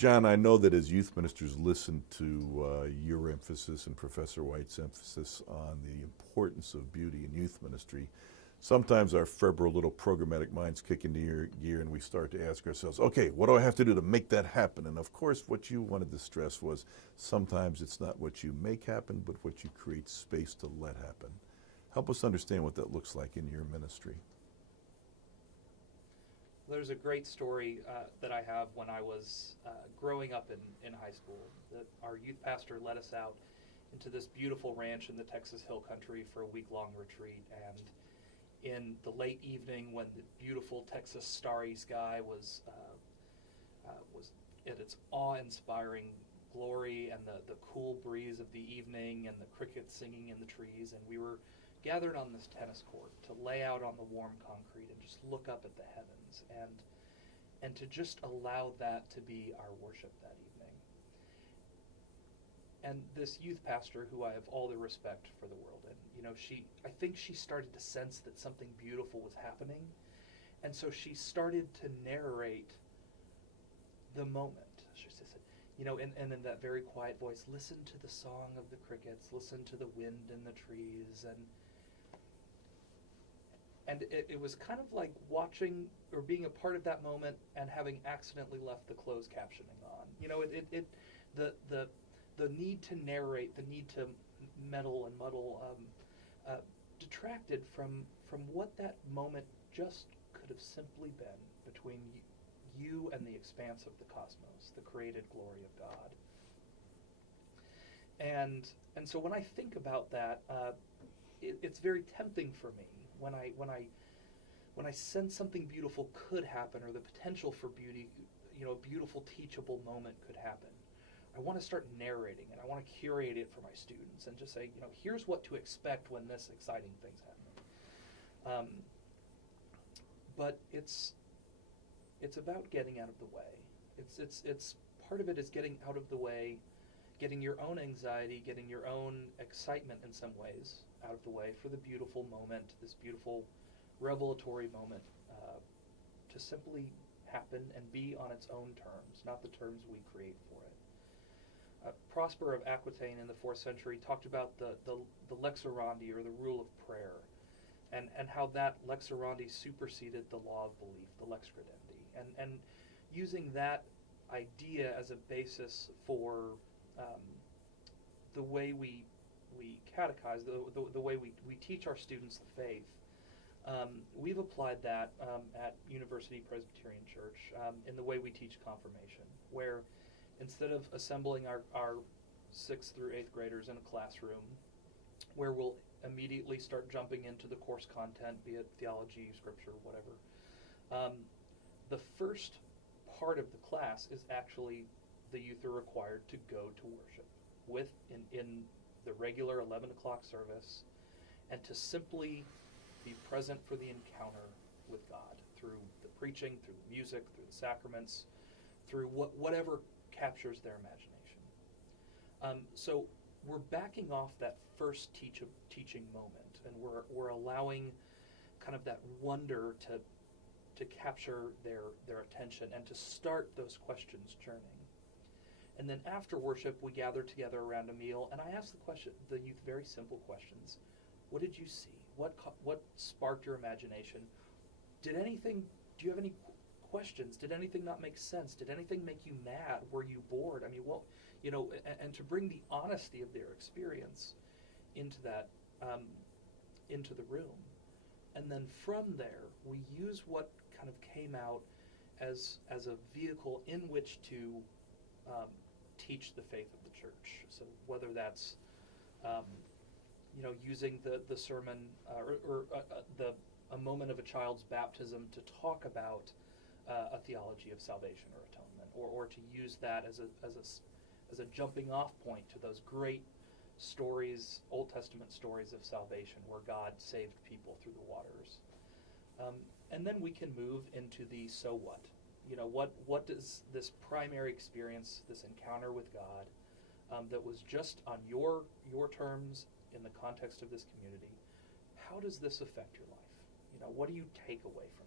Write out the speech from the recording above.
John, I know that as youth ministers listen to your emphasis and Professor White's emphasis on the importance of beauty in youth ministry, sometimes our febrile little programmatic minds kick into gear and we start to ask ourselves, okay, what do I have to do to make that happen? And of course, what you wanted to stress was sometimes it's not what you make happen, but what you create space to let happen. Help us understand what that looks like in your ministry. There's a great story that I have when I was growing up in high school. That our youth pastor led us out into this beautiful ranch in the Texas Hill Country for a week-long retreat. And in the late evening, when the beautiful Texas starry sky was at its awe-inspiring glory, and the cool breeze of the evening, and the crickets singing in the trees, and we were gathered on this tennis court to lay out on the warm concrete and just look up at the heavens and to just allow that to be our worship that evening. And this youth pastor, who I have all the respect for the world, and I think she started to sense that something beautiful was happening, and so she started to narrate the moment. She said, and in that very quiet voice, listen to the song of the crickets, listen to the wind in the trees, and it was kind of like watching or being a part of that moment and having accidentally left the closed captioning on. The need to narrate, the need to meddle and muddle, detracted from what that moment just could have simply been between you and the expanse of the cosmos, the created glory of God. And so when I think about that, it's very tempting for me when I sense something beautiful could happen, or the potential for beauty, a beautiful teachable moment could happen. I want to start narrating it. I want to curate it for my students and just say, here's what to expect when this exciting thing's happening. But it's about getting out of the way. It's part of it is getting out of the way, getting your own anxiety, getting your own excitement in some ways out of the way for the beautiful moment, this beautiful revelatory moment, to simply happen and be on its own terms, not the terms we create for it. Prosper of Aquitaine in the 4th century talked about the lex orandi, or the rule of prayer, and how that lex orandi superseded the law of belief, the lex credendi, and using that idea as a basis for the way we catechize, the way we teach our students the faith. We've applied that at University Presbyterian Church in the way we teach confirmation, where instead of assembling our 6th through 8th graders in a classroom, where we'll immediately start jumping into the course content, be it theology, scripture, whatever, the first part of the class is actually the youth are required to go to worship in the regular 11 o'clock service, and to simply be present for the encounter with God through the preaching, through the music, through the sacraments, through whatever captures their imagination. So we're backing off that first teaching moment, and we're allowing kind of that wonder to capture their attention and to start those questions churning. And then after worship, we gather together around a meal, and I ask the youth very simple questions. What did you see? What sparked your imagination? Do you have any questions? Did anything not make sense? Did anything make you mad? Were you bored? I mean, and to bring the honesty of their experience into that, into the room. And then from there, we use what kind of came out as a vehicle in which to teach the faith of the church. So whether that's using the sermon or a moment of a child's baptism to talk about a theology of salvation or atonement, or to use that as a jumping off point to those great stories, Old Testament stories of salvation where God saved people through the waters. And then we can move into the so what. What does this primary experience, this encounter with God, that was just on your terms in the context of this community, how does this affect your life? What do you take away from